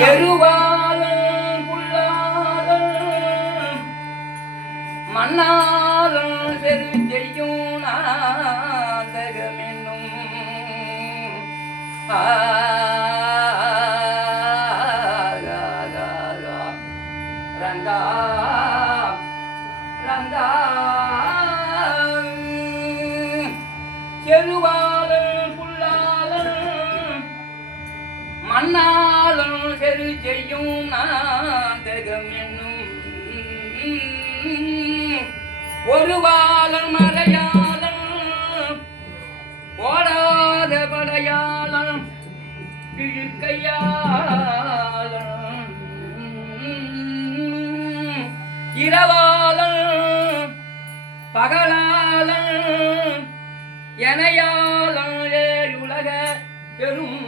எருவாளன் புல்லாளன் மன்னாளன் செரு செய்யும் நாதகமென்னும் ரங்கா ரங்கா செருவாளன் புல்லாளன் மன்னாளன் செரு செய்யும் நாதகம் என்னும் ஒருவாளன் மறையாளன் ஓடாத படையாளன் இழுக்கையாளன் இரவாளன் பகலாளன் எனையாளன் உலக பெரும்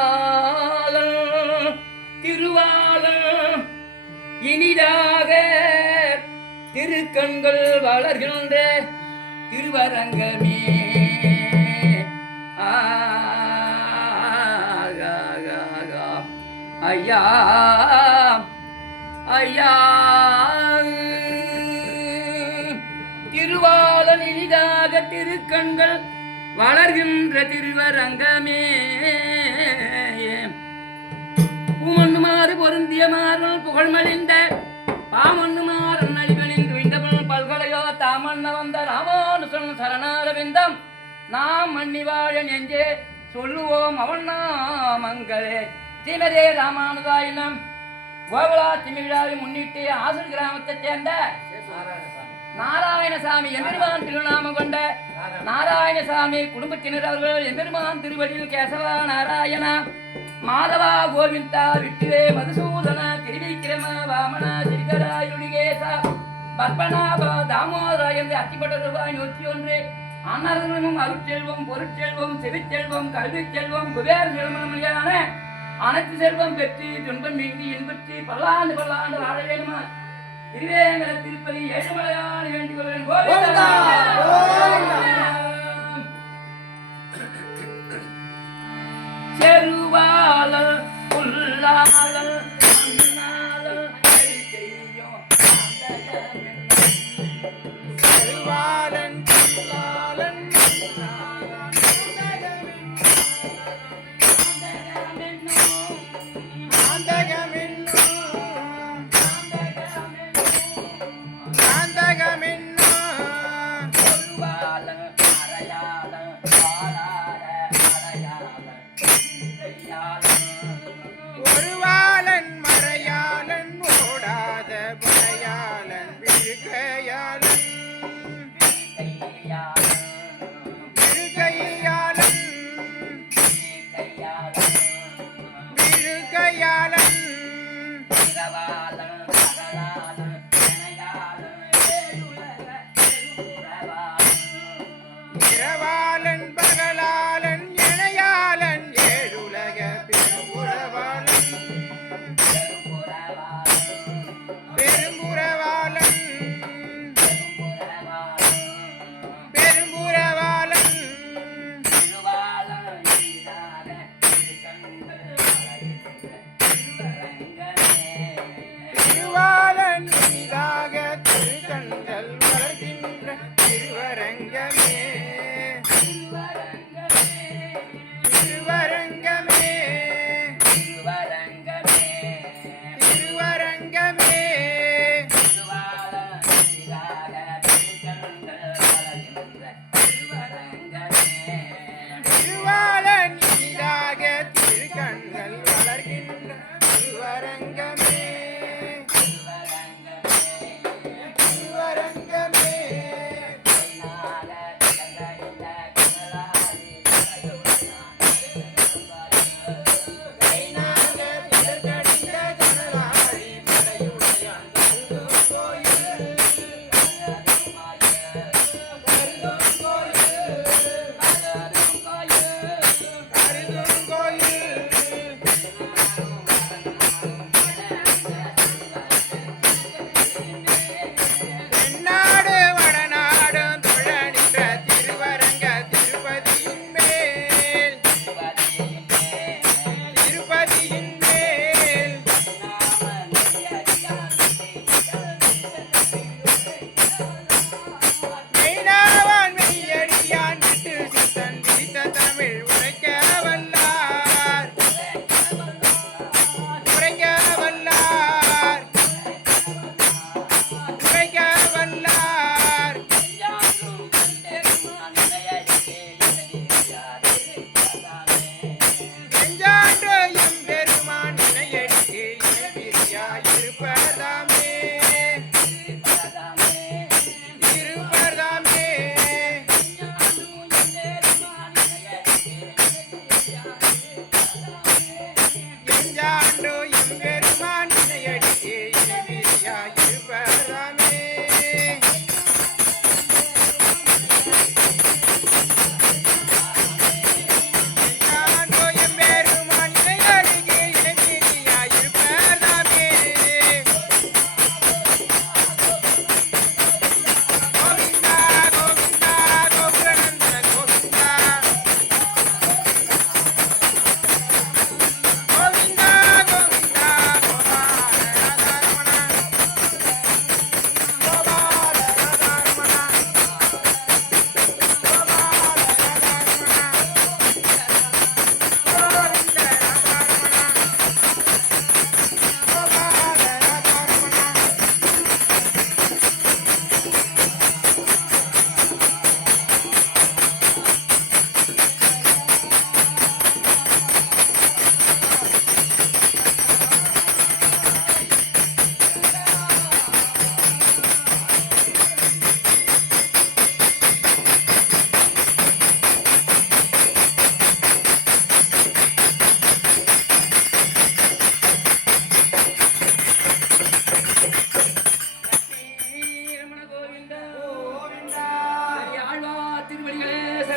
புறவாளன் திருவாளன் இனிதாக திருக்கண்கள் வளர்கின்ற திருவரங்கமே ஐயா ஐயா திருவாளன் இனிதாக திருக்கண்கள் வளர்கின்ற திருவரங்கமே பூமண்ணுமாறு பொருந்திய மாறும் புகழ்மழிந்த பாமண்ணுமாறன் அடிகளில் விண்டவன் பல்கலையோ தாமண்ண வந்த ராமானுசன் சரணாரவிந்தம் நாம் மன்னிவாழ நெஞ்சே சொல்லுவோம் அவன் நாமங்களே ஸ்ரீமதே ராமானுஜாயினம் கோகுலா திமிழாவை முன்னிட்டு ஆசூர் கிராமத்தைச் சேர்ந்த நாராயணசாமி எம்பெருமான் திருநாமம் கொண்ட நாராயணசாமி குடும்பத்தினர் அவர்கள் எம்பெருமான் திருவடியில் கேசவா நாராயணா மாதவா கோவிந்தா விட்டுவே மதுசூதன திருவிக்கிரம வாமன திரிகராயுடிகேசா பத்மநாபா தாமோதரா என்று அத்திப்பட்ட ரூபாய் 101 அன்னர்களும் அருட்செல்வம் பொருட்செல்வம் செவிச்செல்வம் கல்வி செல்வம் குபேர செல்வமான அனைத்து செல்வம் பெற்று துன்பம் மீங்கி இன்பற்றி பல்லாண்டு பல்லாண்டு வாழ வேணுமா திருவேங்கட திருப்பதி ஏழுமலையான் வேண்டிக் கொள்வேன் செருவாளர் புல்லாளர் மண்ணாளர் செய்யும் செருவாளன் புல்லாளன் ஒருவாள நெஞ்சார